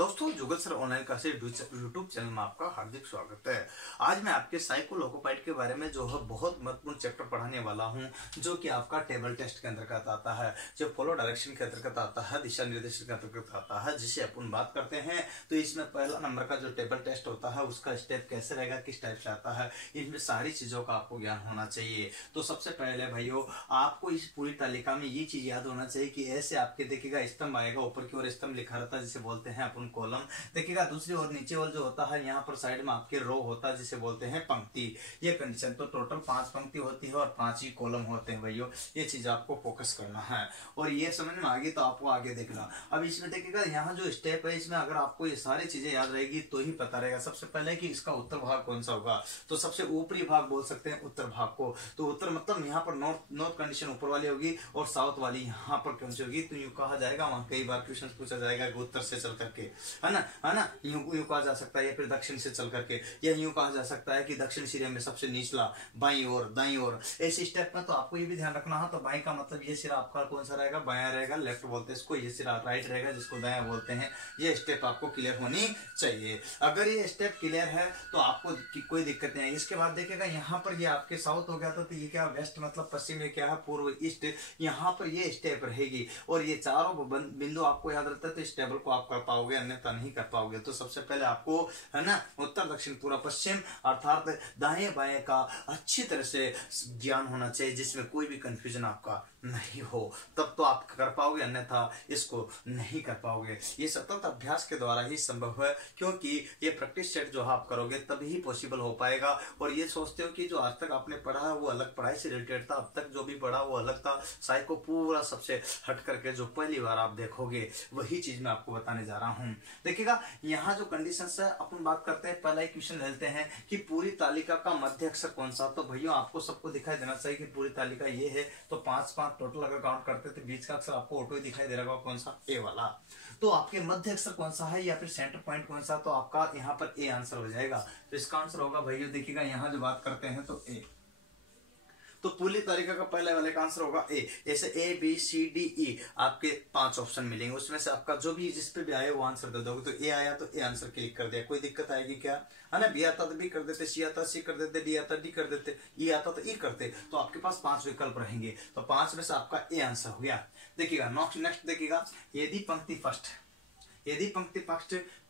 दोस्तों, Jugal sir online classes YouTube channel में आपका हार्दिक स्वागत है। आज मैं आपके साइकोलोकोपाइड के बारे में जो है बहुत महत्वपूर्ण चैप्टर पढ़ाने वाला हूं, जो कि आपका टेबल टेस्ट के अंतर्गत आता है, जो फॉलो डायरेक्शन के अंतर्गत आता है, दिशा निर्देश के अंतर्गत आता है, जिसे अपन बात करते हैं। तो इसमें पहला नंबर का जो टेबल टेस्ट होता है उसका स्टेप कैसे रहेगा, किस टाइप से आता है, इनमें सारी चीजों का आपको ज्ञान होना चाहिए। तो सबसे पहले भाइयों, आपको इस पूरी तालिका में ये चीज याद होना चाहिए कि ऐसे आपके देखिएगा स्तंभ आएगा, ऊपर की ओर स्तंभ लिखा रहता है जिसे बोलते हैं कॉलम। देखिएगा दूसरी ओर नीचे वाला जो होता है, यहाँ पर साइड में आपके रो होता है जिसे बोलते हैं पंक्ति। ये कंडीशन, तो टोटल 5 पंक्ति होती है और 5 ही कॉलम होते हैं भाइयों। ये चीज आपको फोकस करना है और ये समझ में आ गई तो आपको आगे देखना। अब इसमें देखिएगा यहाँ जो स्टेप है, इसमें अगर आपको ये सारी चीजें याद रहेगी तो ही पता रहेगा। सबसे पहले कि इसका उत्तर भाग कौन सा होगा, तो सबसे ऊपरी भाग बोल सकते हैं उत्तर भाग को। तो उत्तर मतलब यहाँ पर नॉर्थ कंडीशन ऊपर वाली होगी और साउथ वाली यहाँ पर कौन सी होगी, तो यूं कहा जाएगा। वहां कई बार क्वेश्चन पूछा जाएगा कि उत्तर से चल करके, है ना, यूं कहा जा सकता है, या फिर दक्षिण से चल करके, या यूं कहा जा सकता है कि दक्षिण सिरे में सबसे निचला, बाईं ओर, दाईं ओर। ऐसे स्टेप में तो आपको ये भी ध्यान रखना है। तो बाईं का मतलब ये सिरा आपका कौन सा रहेगा, बायां रहेगा, लेफ्ट बोलते हैं इसको। ये सिरा राइट रहेगा जिसको दायां बोलते हैं। ये स्टेप आपको क्लियर होनी चाहिए। अगर ये स्टेप क्लियर है तो आपको कोई दिक्कत नहीं है। इसके बाद देखिएगा यहाँ पर ये आपके साउथ हो गया था, तो ये क्या वेस्ट मतलब पश्चिम, में क्या है पूर्व ईस्ट। यहाँ पर ये स्टेप रहेगी और ये चारों बिंदु आपको याद रहता है, तो इस टेबल को आप कर पाओगे, अन्यथा नहीं कर पाओगे। तो सबसे पहले आपको, है ना, उत्तर दक्षिण पूर्व पश्चिम अर्थात दाएं बाएं का अच्छी तरह से ज्ञान होना चाहिए, जिसमें कोई भी कंफ्यूजन आपका नहीं हो, तब तो आप कर पाओगे, अन्यथा इसको नहीं कर पाओगे। ये सतत अभ्यास के द्वारा ही संभव है, क्योंकि ये प्रैक्टिस सेट जो आप करोगे तभी पॉसिबल हो पाएगा। और ये सोचते हो कि जो आज तक आपने पढ़ा है वो अलग पढ़ाई से रिलेटेड था, अब तक जो भी पढ़ा वो अलग था, साइको पूरा सबसे हट करके जो पहली बार आप देखोगे वही चीज मैं आपको बताने जा रहा हूं। देखिएगा यहाँ जो कंडीशंस है, अपन बात करते हैं, पहला एक क्वेश्चन लेते हैं कि पूरी तालिका का मध्य अक्षर कौन सा। तो भैया आपको सबको दिखाई देना चाहिए कि पूरी तालिका ये है, तो 5 टोटल अगर काउंट करते तो बीच का अक्षर आपको ऑटो ही दिखाई दे रहा होगा, कौन सा, ए वाला। तो आपके मध्य अक्षर कौन सा है या फिर सेंटर पॉइंट कौन सा, तो आपका यहाँ पर ए आंसर हो जाएगा। तो इसका आंसर होगा भैया, देखिएगा यहाँ जो बात करते हैं तो ए। तो पूरी तालिका का पहले वाले का आंसर होगा ए। ऐसे A B C D E आपके 5 ऑप्शन मिलेंगे, उसमें से आपका जो भी जिस पे भी आए वो आंसर दे दोगे। तो ए आया तो ए आंसर क्लिक कर दिया, कोई दिक्कत आएगी क्या, है ना। बी आता तो बी कर देते, सी आता सी कर देते, डी आता डी कर देते, ई आता तो ई करते। तो आपके पास 5 विकल्प रहेंगे, तो 5 में से आपका ए आंसर हो गया। देखिएगा नेक्स्ट देखिएगा, यदि पंक्ति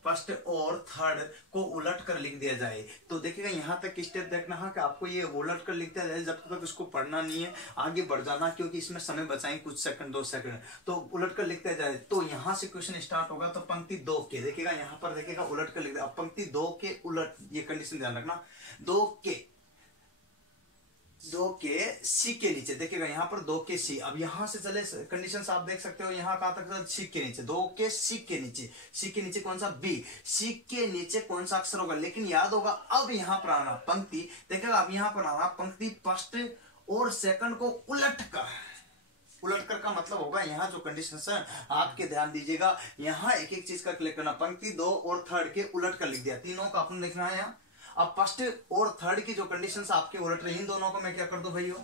फर्स्ट और थर्ड को उलट कर लिख दिया जाए, तो देखिएगा यहाँ तक स्टेप देखना है कि आपको ये उलट कर लिख दिया जाए, जब तक इसको पढ़ना नहीं है आगे बढ़ जाना, क्योंकि इसमें समय बचाएंगे कुछ सेकंड, 2 सेकंड। तो उलट कर लिख दिया जाए तो यहाँ से क्वेश्चन स्टार्ट होगा। तो पंक्ति 2 के देखिएगा यहाँ पर देखिएगा उलट कर लिख दिया, पंक्ति 2 के उलट, ये कंडीशन ध्यान रखना, 2 के सी के नीचे, देखिएगा यहाँ पर 2 के सी। अब यहाँ से चले कंडीशंस आप देख सकते हो, यहाँ कहा तक सी के नीचे, 2 के सी के नीचे, सी के नीचे कौन सा, बी। सी के नीचे कौन सा अक्षर होगा, लेकिन याद होगा अब यहाँ पर आना पंक्ति, देखिएगा अब यहाँ पर आना पंक्ति फर्स्ट और सेकंड को उलट कर का मतलब होगा, यहाँ जो कंडीशन है आपके ध्यान दीजिएगा, यहाँ एक एक चीज का क्लिक करना। पंक्ति 2 और थर्ड के उलट कर लिख दिया, तीनों का अपन लिखना है यहाँ। अब फर्स्ट और थर्ड की जो कंडीशंस आपके उलट रही, इन दोनों को मैं क्या कर दूं भाइयों,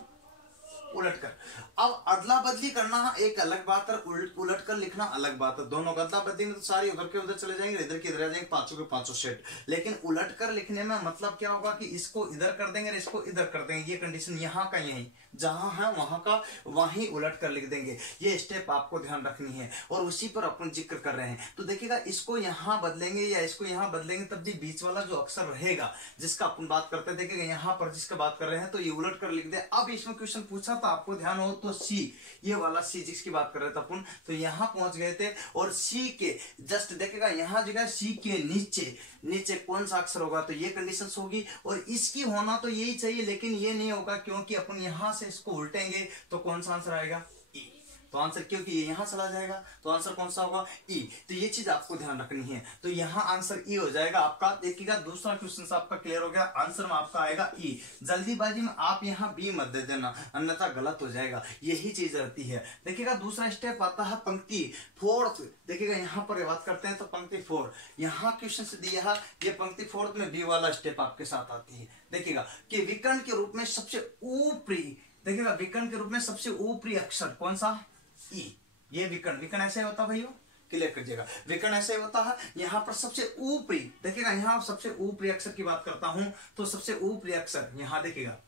उलट कर। अब अदला बदली करना एक अलग बात है, उलट कर लिखना अलग बात है। दोनों अदला बदली में तो सारी उधर के उधर चले जाएंगे, इधर के इधर आ जाएंगे, 5 के 5 सेट। लेकिन उलट कर लिखने में मतलब क्या होगा कि इसको इधर कर देंगे, इसको इधर कर देंगे। ये कंडीशन यहाँ का यही, जहां है वहां का वहीं उलट कर लिख देंगे। ये स्टेप आपको ध्यान रखनी है और उसी पर अपन जिक्र कर रहे हैं। तो देखिएगा इसको यहाँ बदलेंगे या इसको यहाँ बदलेंगे, तब भी बीच वाला जो अक्षर रहेगा जिसका अपन बात करते हैं, देखिएगा यहाँ पर जिसका बात कर रहे हैं तो ये उलट कर लिख दे। अब इसमें क्वेश्चन पूछा तो आपको ध्यान हो तो सी, ये वाला सी जिसकी बात कर रहे थे अपन, तो यहाँ पहुंच गए थे। और सी के जस्ट देखिएगा यहाँ जगह सी के नीचे कौन सा अक्षर होगा, तो ये कंडीशंस होगी। और इसकी होना तो यही चाहिए, लेकिन ये नहीं होगा क्योंकि अपन यहां से इसको उल्टेंगे तो कौन सा आंसर आएगा, ई। तो आंसर, क्योंकि ये यहां चला जाएगा तो आंसर कौन सा होगा, ई। तो ये चीज आपको ध्यान रखनी है। तो यहां आंसर ई हो जाएगा आपका। देखिएगा दूसरा क्वेश्चन आपका क्लियर हो गया, आंसर में आपका आएगा ई। जल्दीबाजी में आप यहाँ बी मत दे देना, अन्यथा गलत हो जाएगा, यही चीज रहती है। देखिएगा दूसरा स्टेप आता है पंक्ति 4। देखिएगा यहाँ पर बात करते हैं तो पंक्ति 4, यहाँ क्वेश्चन से दिया है, ये पंक्ति 4 में बी वाला स्टेप आपके साथ आती है। देखिएगा कि विकर्ण के रूप में सबसे ऊपरी, देखिएगा विकर्ण के रूप में सबसे ऊपरी अक्षर कौन सा, ई। ये विकर्ण ऐसे होता भाइयों, क्लियर कीजिएगा। विकर्ण ऐसे होता है, यहाँ पर सबसे ऊपरी देखिएगा, यहाँ सबसे ऊपरी अक्षर की बात करता हूं तो सबसे ऊपरी अक्षर यहाँ देखिएगा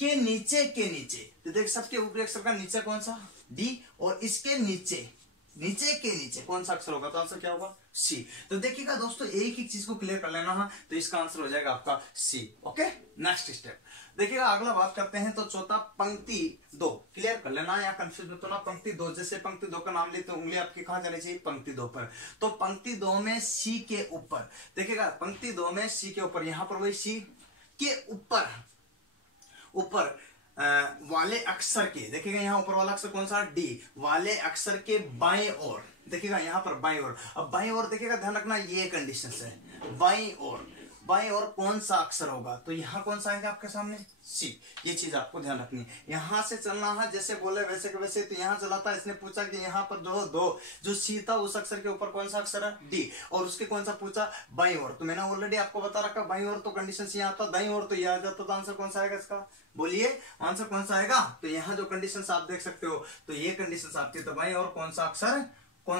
के नीचे तो देख सबके ऊपरी अक्षर का नीचे कौन सा डी, और इसके नीचे के नीचे कौन सा अक्षर होगा, तो आंसर क्या होगा सी। तो देखिएगा दोस्तों एक ही चीज को क्लियर कर लेना है, तो इसका आंसर हो जाएगा आपका सी। ओके, नेक्स्ट स्टेप देखिएगा, अगला बात करते हैं तो चौथा पंक्ति 2 क्लियर कर लेना, या कंफ्यूज मत होना। पंक्ति 2, जैसे पंक्ति 2 का नाम ले तो उंगली आपकी कहां जानी चाहिए, पंक्ति 2 पर। तो पंक्ति 2 में सी के ऊपर देखिएगा, पंक्ति 2 में सी के ऊपर, यहां पर वही सी के ऊपर वाले अक्षर के देखिएगा, यहाँ ऊपर वाला अक्षर कौन सा डी, वाले अक्षर के बाएं ओर देखिएगा, यहाँ पर बाएं ओर। अब बाएं ओर देखिएगा, ध्यान रखना ये कंडीशन है, बाएं ओर कौन सा अक्षर होगा, तो यहाँ कौन सा आएगा आपके सामने सी। ये चीज आपको ध्यान रखनी है, यहां से चलना है जैसे बोले वैसे के वैसे। तो यहाँ चला था, इसने पूछा कि यहाँ पर जो सी था उस अक्षर के ऊपर कौन सा अक्षर है डी, और उसके कौन सा पूछा बाईं ओर। तो मैंने ऑलरेडी आपको बता रखा, बाईं ओर तो कंडीशन से यहाँ आता, दाईं ओर तो ये आ जाता। तो आंसर कौन सा आएगा इसका, बोलिए आंसर कौन सा आएगा। तो यहाँ जो कंडीशन आप देख सकते हो, तो ये कंडीशन आपकी, तो बाईं ओर कौन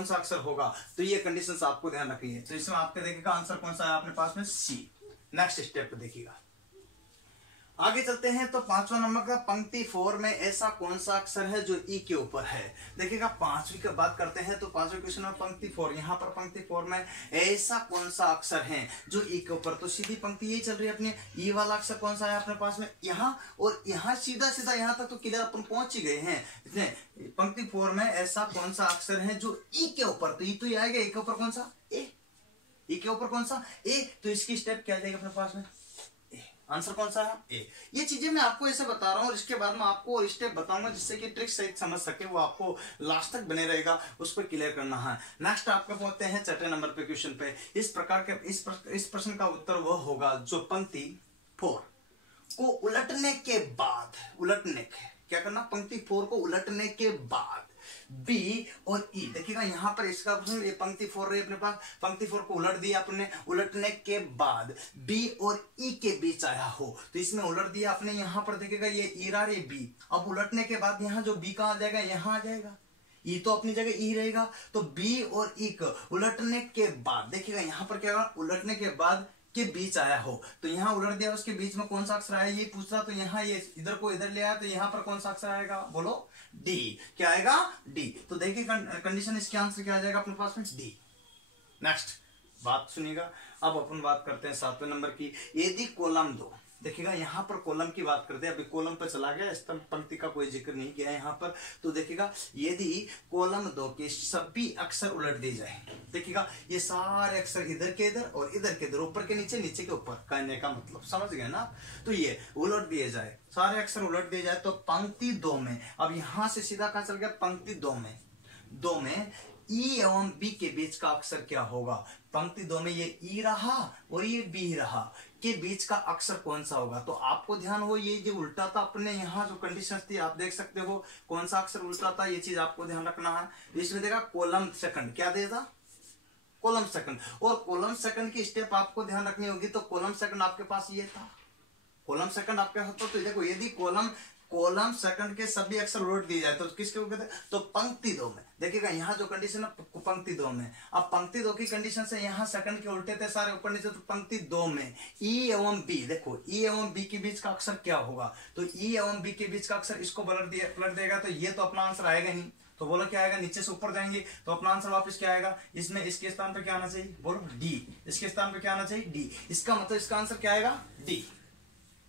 सा अक्षर होगा, तो ये कंडीशंस आपको ध्यान रखनी है। तो इसमें आपके देखिएगा आंसर कौन सा है अपने पास में सी। नेक्स्ट स्टेप पे देखिएगा, आगे चलते हैं तो 5वां नंबर का पंक्ति 4 में ऐसा कौन सा अक्षर है जो ई के ऊपर है। देखिएगा 5वीं की बात करते हैं तो 5वें क्वेश्चन में पंक्ति 4, यहाँ पर पंक्ति 4 में ऐसा कौन सा अक्षर है जो ई के ऊपर, तो सीधी पंक्ति यही चल रही है अपनी। ई वाला अक्षर कौन सा है अपने पास में यहाँ, और यहाँ सीधा यहाँ तक तो क्लियर अपन पहुंच ही गए हैं। इतने पंक्ति 4 में ऐसा कौन सा अक्षर है जो ई के ऊपर, तो ई तो ये आएगा, ई के ऊपर कौन सा ए, ई के ऊपर कौन सा ए, तो इसकी स्टेप क्या जाएगा अपने पास में, आंसर कौन सा है ए। ये चीजें मैं आपको ऐसे बता रहा हूं, और इसके बाद में आपको स्टेप बताऊंगा जिससे कि ट्रिक सहित समझ सके, वो आपको लास्ट तक बने रहेगा, उस पर क्लियर करना है। नेक्स्ट आपको पहुंचते हैं 6ठे नंबर पे क्वेश्चन पे। इस प्रकार के इस प्रश्न का उत्तर वह होगा जो पंक्ति 4 को उलटने के बाद, क्या करना, पंक्ति 4 को उलटने के बाद बी और ई देखिएगा, यहाँ पर इसका प्रश्न, ये पंक्ति 4 रही अपने पास, पंक्ति 4 को उलट दिया आपने, उलटने के बाद बी और ई के बीच आया हो, तो इसमें उलट दिया आपने। यहाँ पर देखिएगा ये ई रहा है बी, अब उलटने के बाद यहाँ जो बी कहाँ आ जाएगा, यहाँ आ जाएगा, ई तो अपनी जगह ई रहेगा। तो बी और ई को उलटने के बाद देखिएगा, यहाँ पर क्या होगा, उलटने के बाद के बीच आया हो, तो यहाँ उलट दिया, उसके बीच में कौन सा अक्षर आया ये पूछ रहा, तो यहाँ ये इधर को इधर ले आया, तो यहाँ पर कौन सा अक्षर आएगा, बोलो डी। क्या आएगा डी। तो देखिए कंडीशन इसके आंसर क्या आ जाएगा अपने पास में डी। नेक्स्ट बात सुनिएगा, अब अपन बात करते हैं 7वें नंबर की। यदि कॉलम 2 देखिएगा, यहाँ पर कॉलम की बात करते हैं, अभी कॉलम पे चला गया, स्तंभ पंक्ति का कोई जिक्र नहीं किया यहाँ पर। तो देखिएगा यदि कॉलम 2 के सभी अक्षर उलट दिए जाए, देखिएगा ये सारे अक्षर इधर के इधर और इधर के इधर, ऊपर के नीचे नीचे के ऊपर, कहने का मतलब समझ गए ना। तो ये उलट दिए जाए, सारे अक्षर उलट दिए जाए, तो पंक्ति 2 में, अब यहां से सीधा कहां चल गया, पंक्ति 2 में ई एवं बी के बीच का अक्षर क्या होगा। पंक्ति 2 में ये ई रहा और ये बी रहा, के बीच का अक्षर कौन सा होगा। तो आपको ध्यान हो, ये जो उल्टा था अपने यहाँ जो कंडीशन थी आप देख सकते हो, कौन सा अक्षर उल्टा था, ये चीज आपको ध्यान रखना है। इसमें देखा कॉलम सेकंड, क्या देता, कॉलम सेकंड, और कॉलम सेकंड की स्टेप आपको ध्यान रखनी होगी। तो कॉलम सेकंड आपके पास ये था, कॉलम सेकंड आपके पास, तो देखो यदि कॉलम सेकंड के सभी अक्षर उलट दिए जाए तो किसके ऊपर, तो पंक्ति 2 में देखिएगा, यहाँ जो कंडीशन है पंक्ति 2 में, अब पंक्ति 2 की कंडीशन से यहाँ सेकंड के उल्टे थे सारे ऊपर नीचे, तो पंक्ति 2 में ई एवं बी, देखो ई एवं बी के बीच का अक्षर क्या होगा, तो ई एवं बी के बीच का अक्षर इसको पलट देगा, तो ये तो अपना आंसर आएगा नहीं। तो बोलो क्या आएगा, नीचे से ऊपर जाएंगे तो अपना आंसर वापस क्या आएगा, इसमें इसके स्थान पर क्या आना चाहिए, बोलो डी, इसके स्थान पर क्या आना चाहिए डी। इसका मतलब इसका आंसर क्या आएगा डी।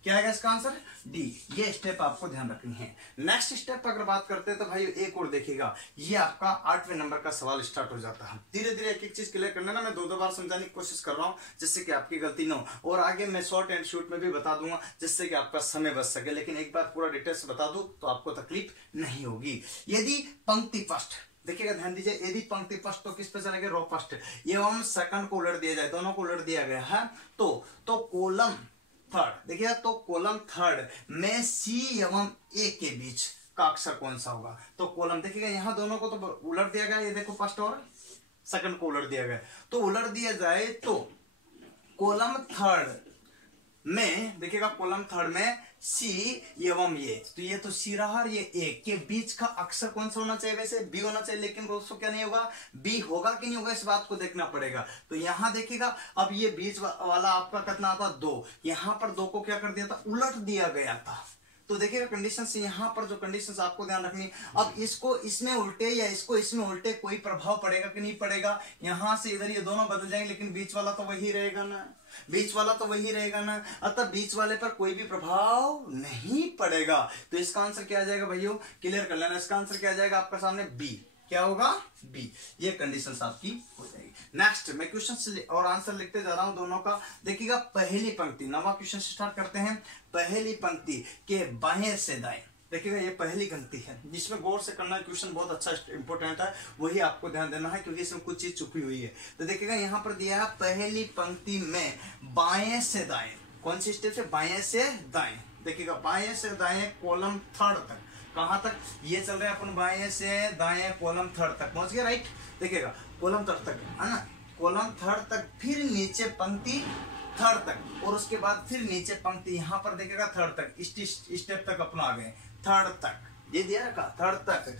क्या आएगा इसका आंसर डी। ये स्टेप आपको ध्यान रखनी है। नेक्स्ट स्टेप अगर बात करते हैं तो भाई एक और देखिएगा, ये आपका 8वें नंबर का सवाल स्टार्ट हो जाता है। धीरे धीरे एक एक चीज क्लियर करना ना, मैं 2 बार समझाने की कोशिश कर रहा हूँ जिससे कि आपकी गलती न हो, और आगे मैं शॉर्ट एंड शूट में भी बता दूंगा जिससे कि आपका समय बच सके, लेकिन एक बार पूरा डिटेल्स बता दूं तो आपको तकलीफ नहीं होगी। यदि पंक्ति फर्स्ट देखिएगा, ध्यान दीजिए, यदि पंक्ति फर्स्ट तो किस पे चलेगा, रो फर्स्ट एवं सेकंड को उलट दिया जाए, दोनों को उलट दिया गया है, तो कॉलम थर्ड देखिए, तो कॉलम थर्ड में सी एवं ए के बीच का अक्षर कौन सा होगा। तो कॉलम देखिएगा, यहाँ दोनों को तो उलट दिया गया, ये देखो फर्स्ट और सेकंड को उलट दिया गया, तो उलट दिया जाए तो कॉलम थर्ड में देखिएगा, कॉलम थर्ड में सी एवं ये, तो ये तो सी रहा और ये ए के बीच का अक्षर कौन सा होना चाहिए? वैसे बी होना चाहिए, लेकिन दोस्तों क्या नहीं होगा, बी होगा कि नहीं होगा इस बात को देखना पड़ेगा। तो यहां देखिएगा, अब ये बीच वाला आपका कितना था 2, यहां पर 2 को क्या कर दिया था, उलट दिया गया था। तो देखिएगा कंडीशन से यहाँ पर जो कंडीशन आपको ध्यान रखनी, अब इसको इसमें उल्टे या इसको इसमें उल्टे कोई प्रभाव पड़ेगा कि नहीं पड़ेगा? यहां से इधर ये दोनों बदल जाएंगे, लेकिन बीच वाला तो वही रहेगा ना, बीच वाला तो वही रहेगा ना, अतः बीच वाले पर कोई भी प्रभाव नहीं पड़ेगा। तो इसका आंसर क्या आ जाएगा भाइयों, क्लियर कर लेना, इसका आंसर क्या आ जाएगा आपका सामने बी, क्या होगा बी, ये कंडीशंस आपकी हो जाएगी। नेक्स्ट मैं क्वेश्चन और आंसर लिखते जा रहा हूं दोनों का। देखिएगा पहली पंक्ति, नवा क्वेश्चन स्टार्ट करते हैं। पहली पंक्ति के बाएं से दाएं, देखिएगा ये पहली पंक्ति है, जिसमें गौर से करना है, क्वेश्चन बहुत अच्छा इंपॉर्टेंट है, वही आपको ध्यान देना है क्योंकि इसमें कुछ चीज छुपी हुई है। तो देखिएगा यहाँ पर दिया है पहली पंक्ति में बाएं से दाएं, कौन सी स्टेप से, बाएं से दाएं। देखिएगा बाएं से दाएं कॉलम थर्ड तक, कहां तक ये चल रहा है अपन, बाएं से दाएं कॉलम थर्ड तक पहुंच गया, राइट। देखिएगा कॉलम थर्ड तक है ना, कॉलम थर्ड तक, फिर नीचे पंक्ति थर्ड तक, और उसके बाद फिर नीचे पंक्ति, यहां पर देखिएगा थर्ड तक, स्टेप तक अपना आ गए, थर्ड तक ये दिया रखा, थर्ड तक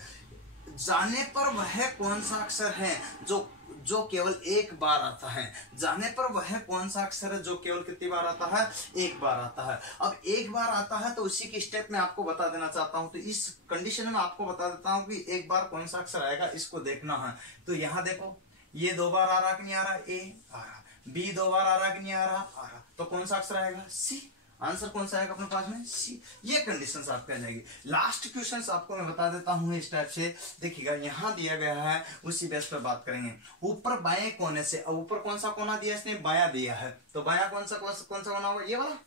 जाने पर वह कौन सा अक्षर है जो केवल एक बार आता है, जाने पर वह कौन सा अक्षर है जो केवल कितनी बार आता है, एक बार आता है। अब एक बार आता है तो उसी की स्टेप में आपको बता देना चाहता हूं, तो इस कंडीशन में आपको बता देता हूं कि एक बार कौन सा अक्षर आएगा, इसको देखना है। तो यहां देखो ये 2 बार आ रहा कि नहीं आ रहा, ए आ रहा, बी 2 बार आ रहा कि नहीं आ रहा, तो कौन सा अक्षर आएगा, सी। आंसर कौन सा आएगा अपने पास में, सी। ये कंडीशंस आपके आ जाएगी। लास्ट क्वेश्चंस आपको मैं बता देता हूं इस टाइप से। देखिएगा यहां दिया गया है, उसी बेस पर बात करेंगे। ऊपर बाएं कोने से, अब ऊपर कौन सा कोना दिया इसने, बायां दिया है, तो बायां कौन सा कोना होगा, ये वाला,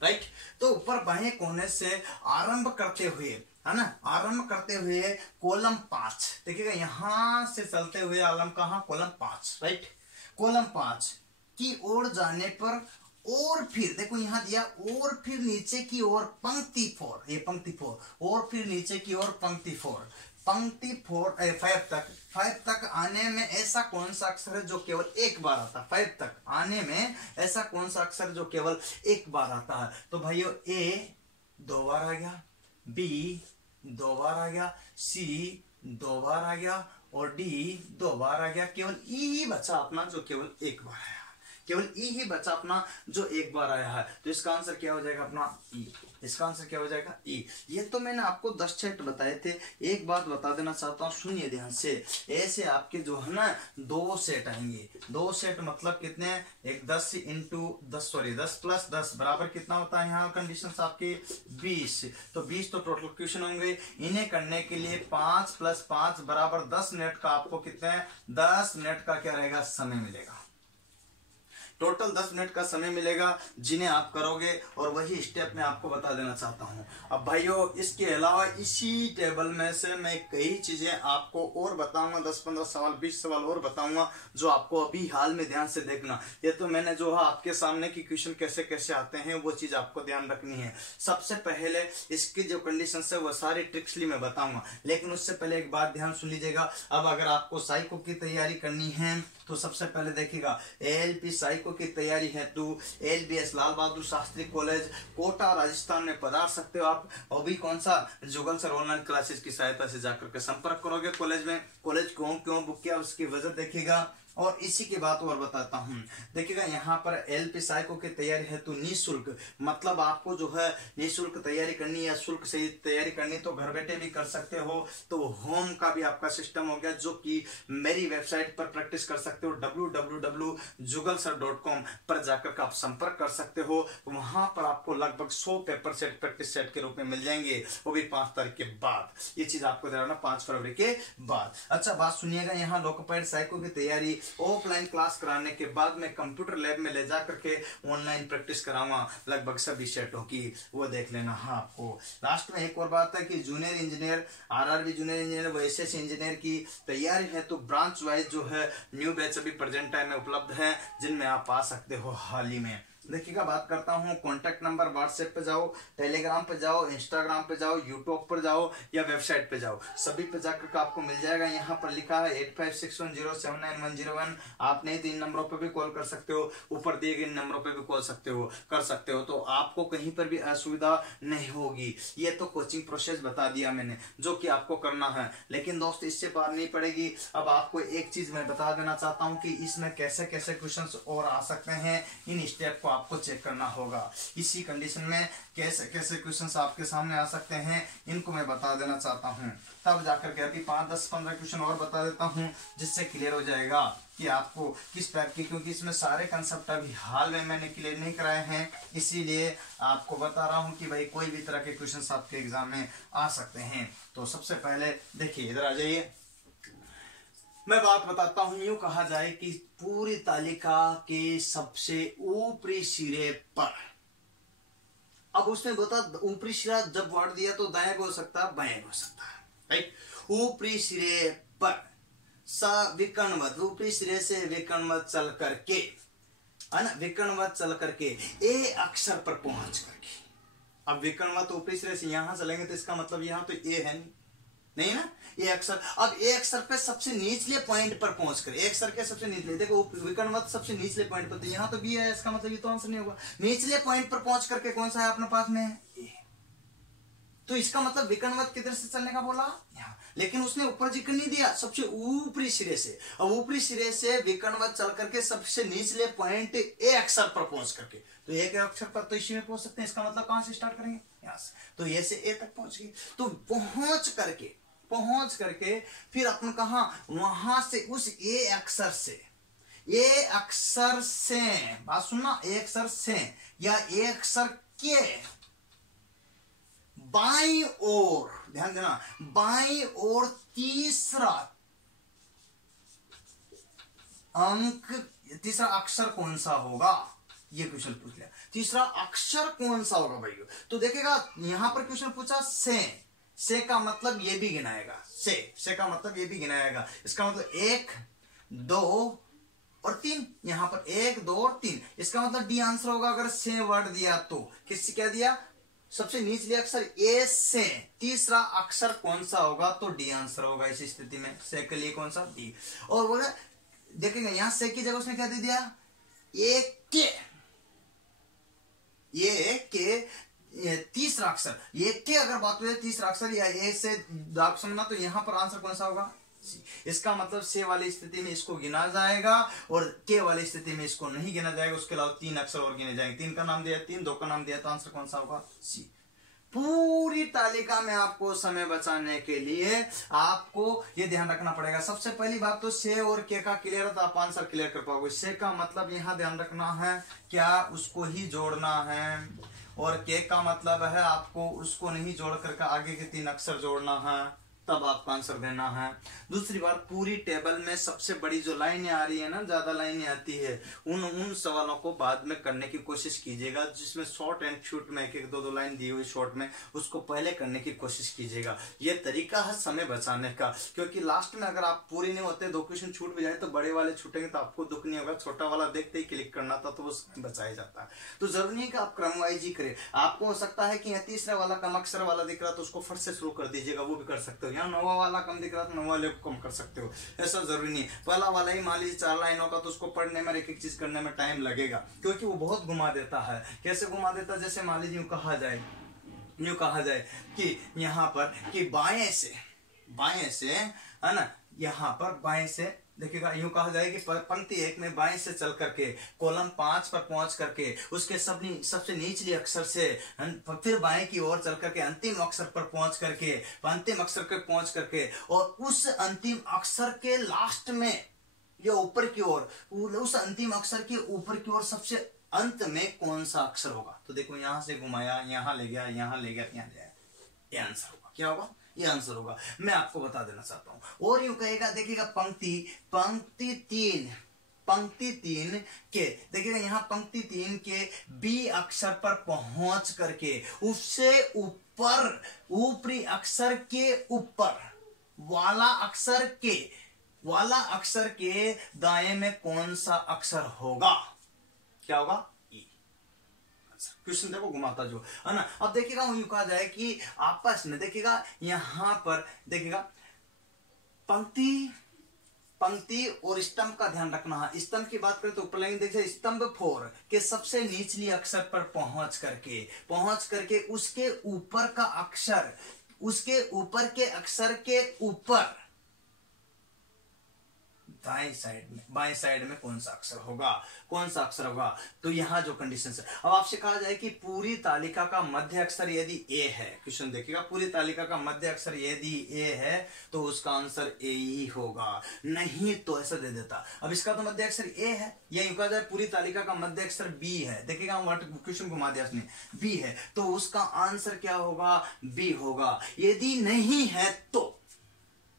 राइट। तो ऊपर बाएं कोने से आरंभ करते हुए, है ना, आरंभ करते हुए कॉलम 5, देखिएगा यहां से चलते हुए आलम कहां, कॉलम 5, राइट। कॉलम 5 की ओर जाने पर, और फिर देखो यहां दिया, और फिर नीचे की ओर पंक्ति 4, ये पंक्ति 4, और फिर नीचे की ओर पंक्ति 4, पंक्ति 5 तक आने में ऐसा कौन सा अक्षर है जो केवल एक बार आता है, 5 तक आने में ऐसा कौन सा अक्षर जो केवल एक बार आता है। तो भाइयों ए 2 बार आ गया, बी 2 बार आ गया, सी 2 बार आ गया, और डी 2 बार आ गया, केवल ई ही बचा अपना जो केवल एक बार आया, केवल ई ही बचा अपना जो एक बार आया है। तो इसका आंसर क्या हो जाएगा अपना ई, इसका आंसर क्या हो जाएगा ई। ये तो मैंने आपको 10 सेट बताए थे। एक बात बता देना चाहता हूँ, सुनिए ध्यान से, ऐसे आपके जो है ना 2 सेट आएंगे, 2 सेट मतलब कितने, एक 10 इंटू 10 प्लस 10 बराबर कितना होता है, यहाँ कंडीशन आपके 20, तो 20 तो टोटल क्वेश्चन होंगे। इन्हें करने के लिए 5 + 5 बराबर 10 मिनट का आपको कितने, 10 मिनट का क्या रहेगा, समय मिलेगा। टोटल 10 मिनट का समय मिलेगा, जिन्हें आप करोगे, और वही स्टेप मैं आपको बता देना चाहता हूं। अब भाइयों इसके अलावा इसी टेबल में से मैं कई चीजें आपको और बताऊंगा, 10-15 सवाल 20 सवाल और बताऊंगा, जो आपको अभी हाल में ध्यान से देखना। ये तो मैंने जो है आपके सामने की क्वेश्चन कैसे कैसे आते हैं वो चीज आपको ध्यान रखनी है। सबसे पहले इसकी जो कंडीशन है वो सारी ट्रिक्सली मैं बताऊंगा, लेकिन उससे पहले एक बात ध्यान सुन लीजिएगा। अब अगर आपको साइको की तैयारी करनी है तो सबसे पहले देखिएगा, एएलपी साइको की तैयारी है तो एलबीएस लाल बहादुर शास्त्री कॉलेज कोटा राजस्थान में पधार सकते हो आप। और भी कौन सा, जुगल सर ऑनलाइन क्लासेस की सहायता से जाकर के संपर्क करोगे कॉलेज में। कॉलेज क्यों बुक किया उसकी वजह देखिएगा, और इसी की बात और बताता हूं। देखिएगा यहाँ पर एलपी साइको की तैयारी है तो निःशुल्क, मतलब आपको जो है निःशुल्क तैयारी करनी या शुल्क से तैयारी करनी तो घर बैठे भी कर सकते हो। तो होम का भी आपका सिस्टम हो गया, जो कि मेरी वेबसाइट पर प्रैक्टिस कर सकते हो, www.jugalsir.com पर जाकर आप संपर्क कर सकते हो। वहां पर आपको लगभग 100 पेपर सेट प्रैक्टिस सेट के रूप में मिल जाएंगे, वो भी 5 तारीख के बाद। ये चीज आपको देना 5 फरवरी के बाद। अच्छा बात सुनिएगा, यहाँ लोकोपाइड साइको की तैयारी ऑफलाइन क्लास कराने के बाद मैं कंप्यूटर लैब में ले जा करके ऑनलाइन प्रैक्टिस कराऊंगा लगभग सभी सेटों की, वो देख लेना। हाँ आपको लास्ट में एक और बात है कि junior engineer, RRB junior engineer, वैसेस इंजीनियर की तैयारी है तो ब्रांच वाइज जो है न्यू बैच अभी प्रेजेंट टाइम में उपलब्ध है, जिनमें आप आ सकते हो हाल ही में। देखिएगा बात करता हूँ कॉन्टैक्ट नंबर, व्हाट्सएप पे जाओ, टेलीग्राम पे जाओ, इंस्टाग्राम पे जाओ, यूट्यूब पर जाओ या वेबसाइट पे जाओ, सभी पे जाकर आपको मिल जाएगा। यहाँ पर लिखा है 8561079101। आप नहीं तो इन नंबरों पे भी कॉल कर सकते हो, ऊपर दिए गए नंबरों पे भी कॉल कर सकते हो, तो आपको कहीं पर भी असुविधा नहीं होगी। ये तो कोचिंग प्रोसेस बता दिया मैंने जो कि आपको करना है, लेकिन दोस्त इससे बाहर नहीं पड़ेगी। अब आपको एक चीज मैं बता देना चाहता हूँ कि इसमें कैसे कैसे क्वेश्चंस और आ सकते हैं, इन स्टेप को आपको चेक करना होगा। इसी कंडीशन में कैसे कैसे क्वेश्चंस आपके सामने आ सकते हैं इनको मैं बता देना चाहता हूँ, तब जाकर के अभी 5, 10, 15 क्वेश्चन और बता देता हूँ जिससे क्लियर हो जाएगा कि आपको किस टाइप की, क्योंकि इसमें सारे कंसेप्ट अभी हाल में मैंने क्लियर नहीं कराए हैं, इसीलिए आपको बता रहा हूँ कि भाई कोई भी तरह के क्वेश्चंस आपके एग्जाम में आ सकते हैं। तो सबसे पहले देखिए, इधर आ जाइए, मैं बात बताता हूं। यूं कहा जाए कि पूरी तालिका के सबसे ऊपरी सिरे पर, अब उसने बता ऊपरी सिरा जब वर्ड दिया तो दाएं हो सकता है, बाएं हो सकता है, राइट। ऊपरी सिरे पर विकर्णवत, ऊपरी सिरे से विकर्णवत चल करके, है ना, विकर्णवत चल करके ए अक्षर पर पहुंच करके। अब विकर्णवत ऊपरी सिरे से यहां चलेंगे तो इसका मतलब यहां तो ए है नहीं ना, ये अक्षर। अब ए अक्षर पे सबसे निचले पॉइंट पर पहुंच कर, एक अक्षर के सबसे निचले, देखो विकर्णवत सबसे निचले पॉइंट पर, तो यहाँ तो बी है, इसका मतलब ये तो आंसर नहीं होगा। निचले पॉइंट पर पहुंच करके कौन सा है अपने पास में, ए, तो इसका मतलब विकर्णवत किधर से चलने का बोला, यहाँ, लेकिन उसने ऊपर जिक्र नहीं दिया, सबसे ऊपरी सिरे से। अब ऊपरी सिरे से विकर्णवत चल करके सबसे निचले पॉइंट ए अक्षर पर पहुंच करके, तो एक अक्षर पर तो इसी में पहुंच सकते हैं, इसका मतलब कहां से स्टार्ट करेंगे, यहाँ से, तो ये से ए तक पहुंच गए। तो पहुंच करके फिर अपन कहा, वहां से उस ए अक्षर से बात सुनना, ए अक्षर से या ए अक्षर के बाईं ओर, ध्यान देना, बाईं ओर तीसरा अंक, तीसरा अक्षर कौन सा होगा, ये क्वेश्चन पूछ लिया। तीसरा अक्षर कौन सा होगा भाई, तो देखेगा यहां पर क्वेश्चन पूछा से का मतलब ये भी गिनाएगा, से का मतलब ये भी गिनाएगा, इसका मतलब 1, 2 और 3, यहां पर 1, 2 और 3, इसका मतलब डी आंसर होगा। अगर से वर्ड दिया तो किससे क्या दिया, सबसे निचले अक्षर ए से तीसरा अक्षर कौन सा होगा, तो डी आंसर होगा इस स्थिति में, से के लिए कौन सा, डी। और बोले देखेंगे यहां से की जगह उसने क्या दे दिया, ये के तीसरा अक्षर, ये के अगर बात हुई तीसरा अक्षर या ए से दाग समझना, तो यहां पर आंसर कौन सा होगा, इसका मतलब से वाली स्थिति में इसको गिना जाएगा और के वाली स्थिति में इसको नहीं गिना जाएगा। उसके अलावा 3 अक्षर और गिने जाएंगे, 3 का नाम दिया, 3, 2 का नाम दिया, तो आंसर कौन सा होगा, सी। पूरी तालिका में आपको समय बचाने के लिए आपको ये ध्यान रखना पड़ेगा। सबसे पहली बात तो से और के का क्लियर है तो आप आंसर क्लियर कर पाओगे। से का मतलब यहां ध्यान रखना है क्या, उसको ही जोड़ना है, और के का मतलब है आपको उसको नहीं जोड़ करके आगे के 3 अक्षर जोड़ना है, तब आपको आंसर देना है। दूसरी बात, पूरी टेबल में सबसे बड़ी जो लाइनें आ रही है ना, ज्यादा लाइनें आती है, उन सवालों को बाद में करने की कोशिश कीजिएगा, जिसमें शॉर्ट एंड शूट में 1-1, 2-2 लाइन दी हुई शॉर्ट में, उसको पहले करने की कोशिश कीजिएगा। ये तरीका है समय बचाने का, क्योंकि लास्ट में अगर आप पूरी नहीं होते, 2 क्वेश्चन छूट भी जाए तो बड़े वाले छूटेंगे तो आपको दुख नहीं होगा, छोटा वाला देखते ही क्लिक करना था तो वो समय बचाया जाता है। तो जरूरी नहीं कि आप क्रम वाइज ही करें, आपको हो सकता है कि तीसरा वाला कम अक्षर वाला दिख रहा तो उसको फट से शुरू कर दीजिएगा, वो भी कर सकते हो। यहाँ 9वां वाला कम दिख रहा तो 9 वाले को कम कर सकते हो, ऐसा जरूरी नहीं। पहला वाला ही मान लीजिए 4 लाइनों का, तो उसको पढ़ने में एक एक चीज करने में टाइम लगेगा, क्योंकि वो बहुत घुमा देता है। कैसे घुमा देता है, जैसे मान लीजिए यूं कहा जाए कि यहाँ पर कि बाएं से है ना, यहाँ पर बाएं से देखिएगा, यूं कहा जाए कि पंक्ति 1 में बाएं से चल करके कॉलम 5 पर पहुंच करके उसके सबसे निचले अक्षर से फिर बाएं की ओर चल करके अंतिम अक्षर पर पहुंच करके और उस अंतिम अक्षर के लास्ट में या ऊपर की ओर, उस अंतिम अक्षर के ऊपर की ओर सबसे अंत में कौन सा अक्षर होगा। तो देखो यहां से घुमाया, यहां ले गया, यहाँ ले गया, ये आंसर होगा। क्या होगा, ये आंसर होगा। मैं आपको बता देना चाहता हूं। और यूं कहेगा, देखिएगा पंक्ति 3 के, देखिएगा यहाँ पंक्ति 3 के बी अक्षर पर पहुंच करके उससे ऊपर, ऊपरी अक्षर के ऊपर वाला अक्षर के दाएं में कौन सा अक्षर होगा, क्या होगा, ई। क्वेश्चन देखो घुमाता जो है ना। अब देखिएगा यूं कहा जाए कि आपस में देखिएगा यहां पर देखिएगा पंक्ति और स्तंभ का ध्यान रखना है। स्तंभ की बात करें तो ऊपर लाइन देखिए, स्तंभ 4 के सबसे निचली अक्षर पर पहुंच करके उसके ऊपर का अक्षर, उसके ऊपर के अक्षर के ऊपर दाएं साइड में, बाएं साइड में कौन सा अक्षर होगा, तो यहां जो कंडीशन है। अब आपसे कहा जाए कि पूरी तालिका का मध्य अक्षर यदि ए है, क्वेश्चन देखिएगा, पूरी तालिका का मध्य अक्षर यदि ए है तो उसका आंसर ए ही होगा, नहीं तो ऐसा दे देता। अब इसका तो मध्य अक्षर ए है, या यूं कहा जाए पूरी तालिका का मध्य अक्षर बी है, देखिएगा क्वेश्चन घुमा दिया उसने, बी है तो उसका आंसर क्या होगा, बी होगा। यदि नहीं है तो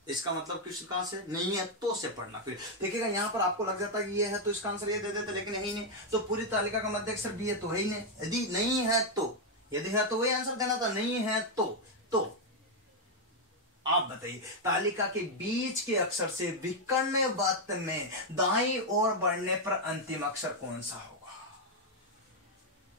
इसका मतलब क्वेश्चन कहां से, नहीं है तो से पढ़ना। फिर देखिएगा यहां पर आपको लग जाता है कि ये है तो इसका आंसर ये दे देते, लेकिन है ही नहीं, तो पूरी तालिका का मध्य अक्षर बी है तो है ही नहीं। यदि नहीं है तो, यदि है तो वही आंसर देना था, नहीं है तो आप बताइए तालिका के बीच के अक्षर से विकर्ण वक्त में दाईं ओर बढ़ने पर अंतिम अक्षर कौन सा होगा,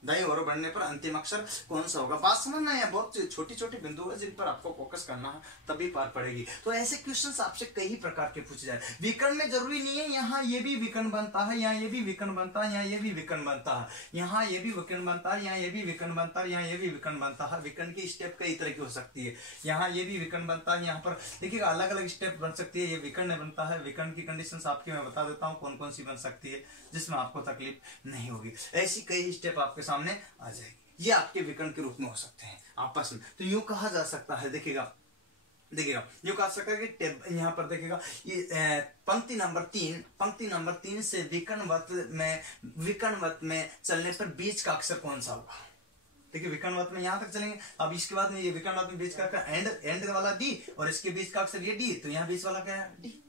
दाईं ओर बढ़ने पर अंतिम अक्षर कौन सा होगा। बात समझना है, बहुत छोटी छोटी बिंदु है जिन पर आपको फोकस करना है, तभी पार पड़ेगी। तो ऐसे क्वेश्चंस आपसे कई प्रकार के पूछे जाए। विकर्ण में जरूरी नहीं है यहाँ ये भी विकर्ण बनता है, यहाँ ये भी विकर्ण बनता है, यहाँ ये भी विकर्ण बनता है, यहाँ ये भी विकर्ण बनता है, यहाँ ये भी विकर्ण बनता है, यहाँ ये भी विकर्ण बनता है। विकर्ण की स्टेप कई तरह की हो सकती है, यहाँ ये भी विकर्ण बनता है, यहाँ पर देखिएगा अलग अलग स्टेप बन सकती है। ये विकर्ण बनता है, विकर्ण की कंडीशन आपकी मैं बता देता हूँ कौन कौन सी बन सकती है जिसमें आपको तकलीफ नहीं होगी। ऐसी कई स्टेप आपके सामने आ जाएगी, ये आपके विकर्ण के रूप में हो सकते हैं आपस में। तो यूं कहा जा सकता है, देखिएगा यूं कहा सकता है कि यहाँ पर देखिएगा ये पंक्ति नंबर 3 से विकर्णवत में चलने पर बीच का अक्षर कौन सा होगा। देखिए विकर्णवत में यहां तक चलेंगे, अब इसके बाद में ये विकर्णवत में बीच का एंड वाला डी और इसके बीच का अक्षर ये डी, तो यहाँ बीच वाला क्या है, डी।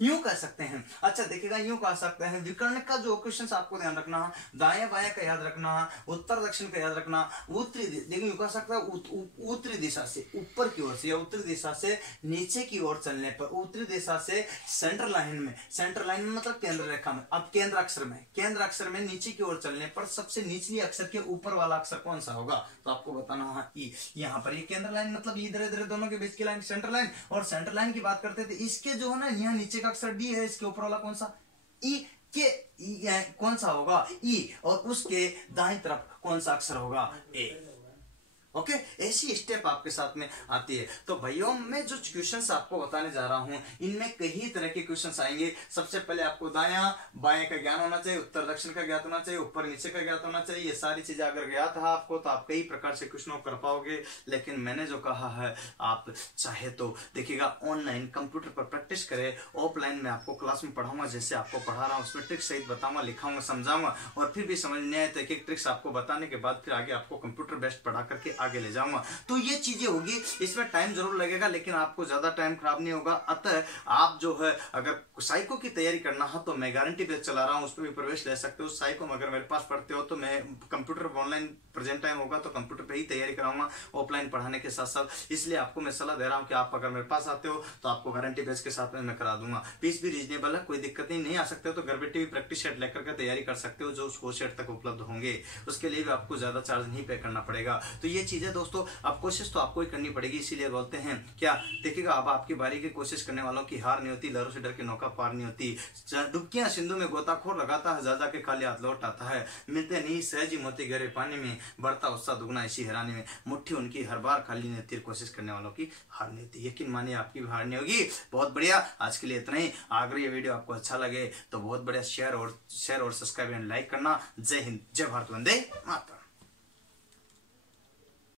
यूं कह सकते हैं। अच्छा देखिएगा यूं कह सकते हैं, विकर्ण का जो क्वेश्चन आपको ध्यान रखना है, दाएं बाएं का याद रखना, उत्तर दक्षिण का याद रखना, उत्तरी, देखिए यूं कह सकता है उत्तरी दिशा से ऊपर की ओर से या उत्तरी दिशा से नीचे की ओर चलने पर, उत्तरी दिशा से सेंटर लाइन में मतलब केंद्र रेखा में, अब केंद्र अक्षर में नीचे की ओर चलने पर सबसे निचली अक्षर के ऊपर वाला अक्षर कौन सा होगा, तो आपको बताना है ई। यहाँ पर ये केंद्र लाइन मतलब इधर इधर दोनों के बीच की लाइन सेंटर लाइन, और सेंटर लाइन की बात करते थे, इसके जो है ना यहाँ नीचे का अक्षर डी है, इसके ऊपर वाला कौन सा, ई के कौन सा होगा, ई, और उसके दाएं तरफ कौन सा अक्षर होगा, ए। ओके, ऐसी स्टेप आपके साथ में आती है। तो भाइयों मैं जो क्वेश्चंस आपको बताने जा रहा हूं इनमें कई तरह के क्वेश्चंस आएंगे। सबसे पहले आपको दायां बाएं का ज्ञान होना चाहिए, उत्तर दक्षिण का ज्ञात होना चाहिए, ऊपर नीचे का ज्ञात होना चाहिए। ये सारी चीजें अगर ज्ञात है आपको तो आप कई प्रकार से क्वेश्चनों कर पाओगे। लेकिन मैंने जो कहा है आप चाहे तो देखिएगा ऑनलाइन कंप्यूटर पर प्रैक्टिस करें, ऑफलाइन में आपको क्लास में पढ़ाऊंगा, जैसे आपको पढ़ा रहा हूँ उसमें ट्रिक्स सहित बताऊंगा, लिखाऊंगा, समझाऊंगा, और फिर भी समझ नहीं आए तो एक एक ट्रिक्स आपको बताने के बाद फिर आगे आपको कंप्यूटर बेस्ड पढ़ा करके आगे ले जाऊंगा। तो ये चीजें होगी, इसमें टाइम जरूर लगेगा लेकिन आपको ज्यादा टाइम खराब नहीं होगा। अतः आप जो है अगर साइको की तैयारी करना है तो मैं गारंटी पे चला रहा हूं, उसमें भी प्रवेश ले सकते हो। साइको में अगर मेरे पास पढ़ते हो तो मैं कंप्यूटर ऑनलाइन प्रेजेंट टाइम होगा तो कंप्यूटर पे ही तैयारी कराऊंगा ऑफलाइन पढ़ाने के साथ साथ। इसलिए आपको मैं सलाह दे रहा हूं कि आप अगर मेरे पास आते हो तो आपको गारंटी बेस के साथ में मैं करा दूंगा। फीस भी रीजनेबल है, कोई दिक्कत नहीं आ सकते हो तो घर बैठे भी प्रैक्टिस सेट लेकर के तैयारी कर सकते हो, जो उस कोर्स सेट तक उपलब्ध होंगे। उसके लिए भी आपको ज्यादा चार्ज नहीं पे करना पड़ेगा। तो ये चीजें दोस्तों अब कोशिश तो आपको ही करनी पड़ेगी, इसीलिए बोलते हैं क्या, देखिएगा अब आपकी बारी की कोशिश करने वालों की हार नहीं होती, लहरों से डर के नौका पार नहीं होती। डुबकियां सिंधु में गोताखोर लगाता है, ज्यादा के खाली हाथ लौट आता है। मिलते नहीं सहज ही मोती गहरे पानी में, बढ़ता उत्साह दुगना इसी हैरानी में। मुट्ठी उनकी हर बार खाली नहीं होती, कोशिश करने वालों की हार नहीं होती। यकीन मानिए आपकी भी हार नहीं होगी। बहुत बढ़िया, आज के लिए इतना ही। अगर ये वीडियो आपको अच्छा लगे तो बहुत बढ़िया शेयर और सब्सक्राइब एंड लाइक करना। जय हिंद, जय भारत, वंदे मातरम।